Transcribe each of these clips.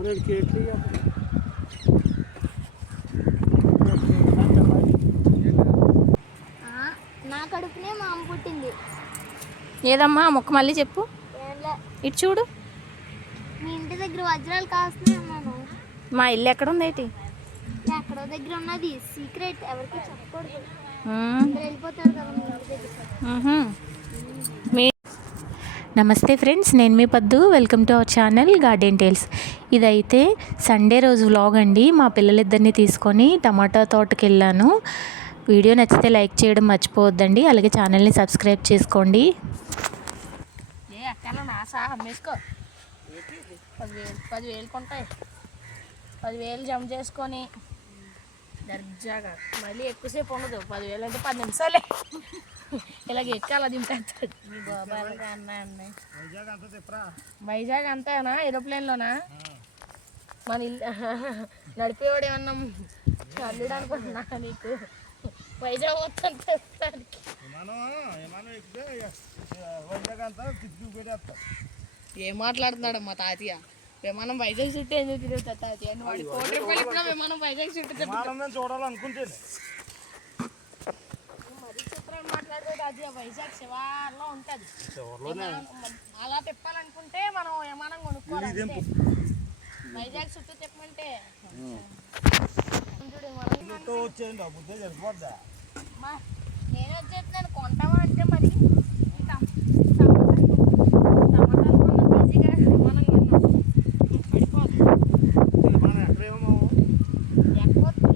నా కడుపునే మా అమ్మ పుట్టింది. ఏదమ్మా మొక్క మళ్ళీ చెప్పు. ఇటు చూడు. మీ ఇంటి దగ్గర వజ్రాలు కాస్తున్నాయి అన్నాను. మా ఇల్లు ఎక్కడ ఉంది ఏంటి? ఎక్కడో దగ్గర ఉన్నది, సీక్రెట్, ఎవరికి చెప్పకూడదు. వెళ్ళిపోతారు కదా మీ ఇంటి దగ్గర. నమస్తే ఫ్రెండ్స్, నేను మీ Paddu. Welcome to our channel garden tales. ఇదైతే సండే రోజు వ్లాగ్ అండి. మా పిల్లలిద్దరిని తీసుకొని టమాటా తోటకి వెళ్ళాను. వీడియో నచ్చితే లైక్ చేయడం మర్చిపోవద్దండి. అలాగే ఛానల్ని సబ్స్క్రైబ్ చేసుకోండి. 10,000 కొంటాయి. 10,000 జమ చేసుకొని దర్జాగా మళ్ళీ ఎక్కువసేపు ఉండదు. 10,000 అంటే 10 నిమిషాలే. ఇలాగ ఎక్కి అలా దింపేస్తాడు. మీ బాబాయ్ అన్న వైజాగ్ అంతేనా? ఏరోప్లేన్లోనా? మన ఇల్లు నడిపేవాడు ఏమన్నా అల్లుడు అనుకుంటున్నా నీకు. వైజాగ్ మొత్తం ఏం మాట్లాడుతున్నాడు మా తాతయ్య? విమానం వైజాగ్ చుట్టూ ఎందుకు తిరుగుతా తాతయ్య? వాడి ₹1,00,000 ఇప్పుడు విమానం వైజాగ్ చుట్టూ చూడాలనుకుంటే మరీ చిత్రాలు మాట్లాడుతూ తాతయ్య. వైజాగ్ శివార్లో ఉంటుంది. అలా తిప్పాలనుకుంటే మనం విమానం కొనుక్కోవాలి. వైజాగ్ చుట్టూ తిప్పమంటే నేను వచ్చేస్తున్నాను. కొంటావా అంటే మరి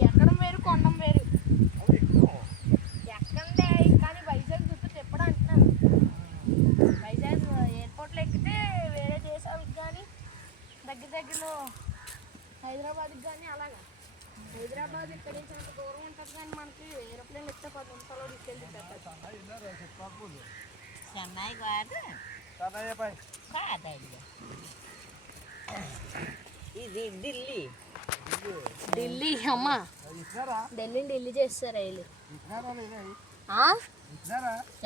ఎక్కడం వేరు, కొండం వేరు. ఎక్కందే కానీ వైజాగ్ చుట్టూ తిప్పడం అంటున్నాను. వైజాగ్ ఎయిర్పోర్ట్లో ఎక్కితే వేరే దేశాలకు కానీ దగ్గరలో హైదరాబాద్కి కానీ అలాగా. హైదరాబాద్ ఇక్కడ నుంచి అంత దూరం ఉంటుంది కానీ మనకి ఏరోప్లేన్ ఎక్కితే 10 నిమిషాల్లో తీసుకెళ్ళి చెన్నై కాదు, ఇది ఢిల్లీ. అమ్మ ఢిల్లీ చేస్తారా వీళ్ళు?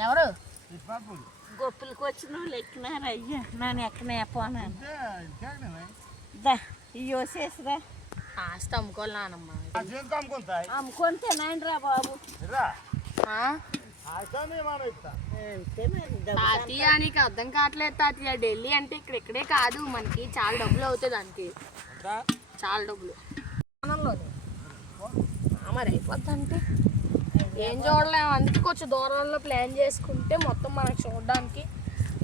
ఎవరు గొప్పలకి వచ్చిన వాళ్ళు ఎక్కినారా? అయ్యా నన్ను ఎక్కనే పోనా ఇవ్వసేసరా. ఆస్తి అమ్ముకోవాలి నానమ్మ. అమ్ముకొని రా బాబు. తాతయ్య నీకు అర్థం కావట్లేదు తాతయ్య. ఢిల్లీ అంటే ఇక్కడే కాదు, మనకి చాలా డబ్బులు అవుతుంది. దానికి చాలా డబ్బులు. మరి అయిపోద్ది అంటే ఏం చూడలేము. అందుకే కొంచెం దూరాల్లో ప్లాన్ చేసుకుంటే మొత్తం మనకు చూడడానికి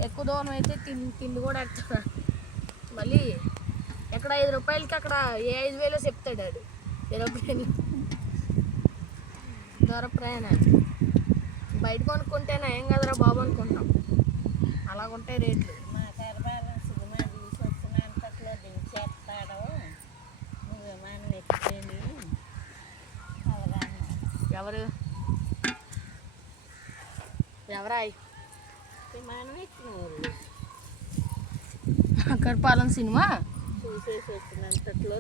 ఎక్కువ దూరం అయితే తిండి కూడా ఎక్కడ మళ్ళీ ఎక్కడ ₹5కి అక్కడ ఏ 5,000 చెప్తాడు ఆడు. ఏరోప్లేన్ దూర ప్రయాణాలు బయట కొనుక్కుంటేనే ఏం కదరా బాబు అనుకుంటాం. అలాగుంటాయి రేట్లు. మా బ్యాలెన్స్ సినిమా తీసి వచ్చినంతట్లో దించేస్తాడు. నువ్వు విమానం ఎక్కిపోయింది. అలాగా ఎవరా విమానం ఎక్కిన వాళ్ళు అక్కడిపాలెం సినిమా చూసేసి వచ్చినంతట్లో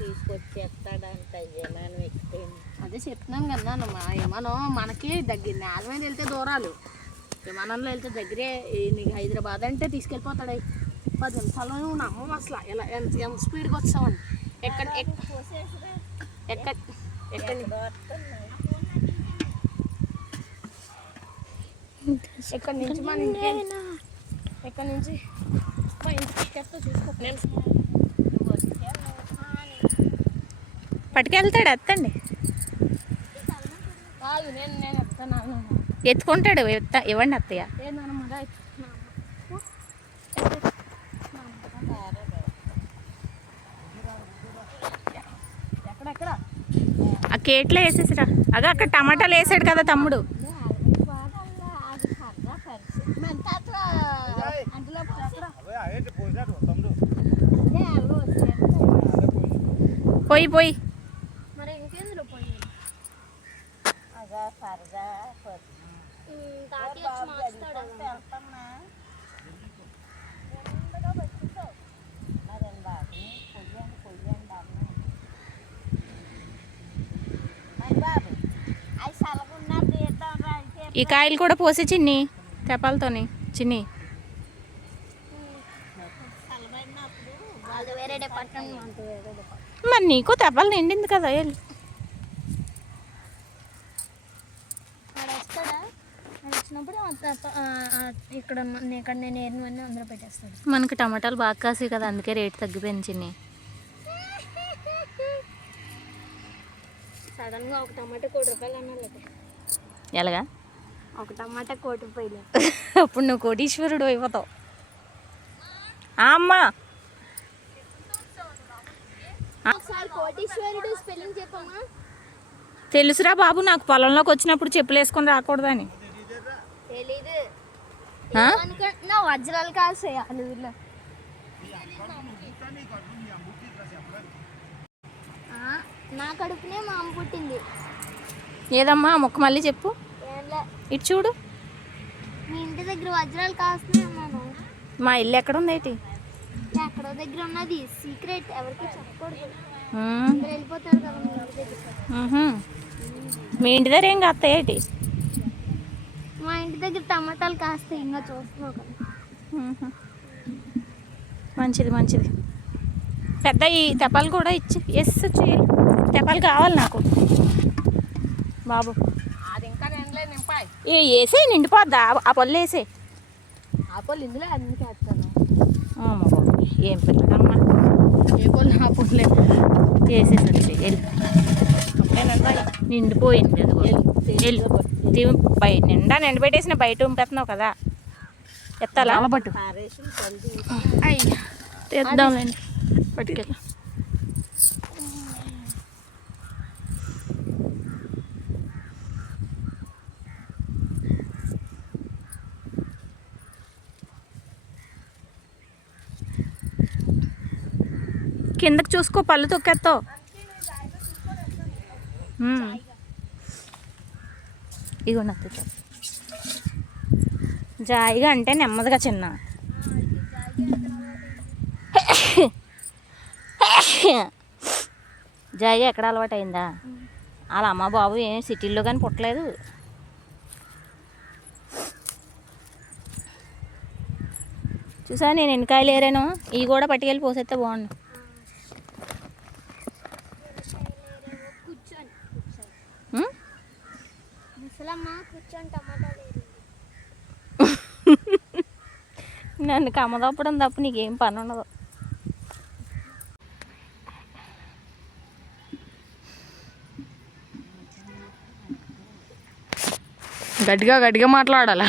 తీసుకొచ్చేస్తాడంట విమానం ఎక్కిపోయింది. అదే చెప్తున్నాను కదా విమానం మనకి దగ్గర. నేల మీద వెళ్తే దూరాలు, విమానంలో వెళ్తే దగ్గరే. నీకు హైదరాబాద్ అంటే తీసుకెళ్ళిపోతాడు. 10 నిమిషాల్లో నువ్వు నమ్మవు అసలు. ఎలా ఎంత స్పీడ్గా వచ్చావని. ఎక్కడి నుంచి మన ఇంటికి ఎక్కడి నుంచి మా ఇంటికి చూసుకో. పట్టుకెళ్తాడు. ఎత్తండి. కాదు నేను ఎత్తాను. ఎత్తుకుంటాడు. ఇవ్వండి అత్తయ్య. ఎక్కడెక్కడ ఆ కేట్లో వేసేసిరా. అదే అక్కడ టమాటాలు వేసాడు కదా తమ్ముడు. పోయి మరి ఇంకేందులో పోయి తాతయ్య వచ్చి మార్చుతాడు. ఈ కాయలు కూడా పోసి చిన్ని తెపాలతోని చిన్ని. వేరే పక్కన మాకు వేరే మరి నీకు తెప్పలు నిండింది కదా వెళ్ళు. వాడు వస్తాడా? వాడు వచ్చినప్పుడు ఇక్కడ నేను ఏరినవన్నీ అందరూ పెట్టేస్తాడు. మనకి టమాటాలు బాగా కాసాయి కదా, అందుకే రేట్ తగ్గిపోయింది చిన్ని. సడన్గా ఒక టమాటా 1 కోటి రూపాయలు అన్నారు. ఎలాగా? ఒక టమాటా 1 కోటి రూపాయలు. అప్పుడు నువ్వు కోటీశ్వరుడు అయిపోతావు. అమ్మా ఒకసారి కోటీశ్వరుడు స్పెల్లింగ్ చెప్పమ్మా. తెలుసురా బాబు, నాకు పొలంలోకి వచ్చినప్పుడు చెప్పులు వేసుకొని రాకూడదని. తెలీదు. అనుకుంటున్నా వజ్రాలు కాసాయి అలుగులో. నా కడుపునే మా అమ్మ పుట్టింది. ఏదమ్మా ఆ మొక్క మళ్ళీ చెప్పు. ఏంలే, ఇటు చూడు. మీ ఇంటి దగ్గర వజ్రాలు కాస్తున్నాయి అన్నాను. మా ఇల్లు ఎక్కడ ఉంది ఏంటి? ఎక్కడో దగ్గర ఉన్నది, సీక్రెట్, ఎవరికి చెప్పకూడదు. అందరూ వెళ్ళిపోతారు కదా మీ ఇంటి దగ్గర. మీ ఇంటి దగ్గర ఏం కాస్తాయి ఏంటి? మా ఇంటి దగ్గర టమాటాలు కాస్తాయి, ఇంకా చూస్తున్నావు కదా. మంచిది మంచిది. పెద్ద ఈ తెపాలు కూడా ఇచ్చి తెపాలు కావాలి నాకు బాబు. అది ఇంకా నిండలేదు, నింపాయి. వేసే నిండిపోద్దా? ఆ పళ్ళు వేసే. ఆ పళ్ళు ఇందులో అందుకే వేస్తాను. ఏం పిల్లడమ్మా, ఏ పళ్ళు ఆ పళ్ళే వేసేసండి. నిండిపోయింది అది. బయట నిండా నిండబెట్టేసిన బయట ఉంపెత్తున్నావు కదా, ఎత్తాలా? పట్టు తెద్దాంలేండి, పట్టుకెళ్ళి. కిందకి చూసుకో, పళ్ళు తొక్కేస్తావు. ఇగో నాకు జాయిగా అంటే నెమ్మదిగా చిన్న. జాయిగా ఎక్కడ అలవాటు అయిందా? వాళ్ళ అమ్మ బాబు ఏం సిటీల్లో కానీ పుట్టలేదు. చూసా నేను ఎన్ని కాయలు ఏరాను. ఇవి కూడా పట్టుకెళ్ళి పోసేస్తే బాగుండు. నన్ను కమ్మదప్పడం తప్ప నీకేం పని ఉండదు. గట్టిగా గట్టిగా మాట్లాడాలా?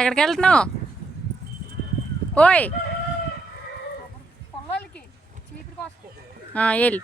ఎక్కడికి వెళ్తున్నావు? ఓయ్ వెళ్ళు.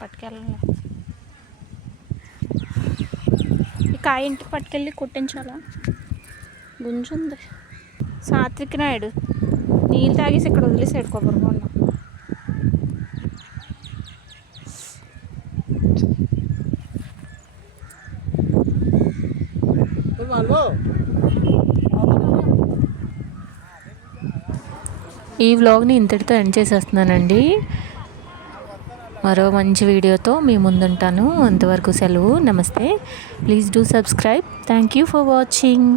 పట్టుకెళ్ళలే. ఈ కాయ ఇంటికి పట్టుకెళ్ళి కుట్టించాలా? గుంజుంది. సాత్విక్ నాయుడు నీళ్ళు తాగేసి ఇక్కడ వదిలేసాడు కొబ్బరి బొండం. ఈ వ్లాగ్ని ఇంతటితో ఎండ్ చేసేస్తున్నానండి. మరో మంచి వీడియోతో మీ ముందుంటాను. అంతవరకు సెలవు. నమస్తే. Please do subscribe. Thank you for watching.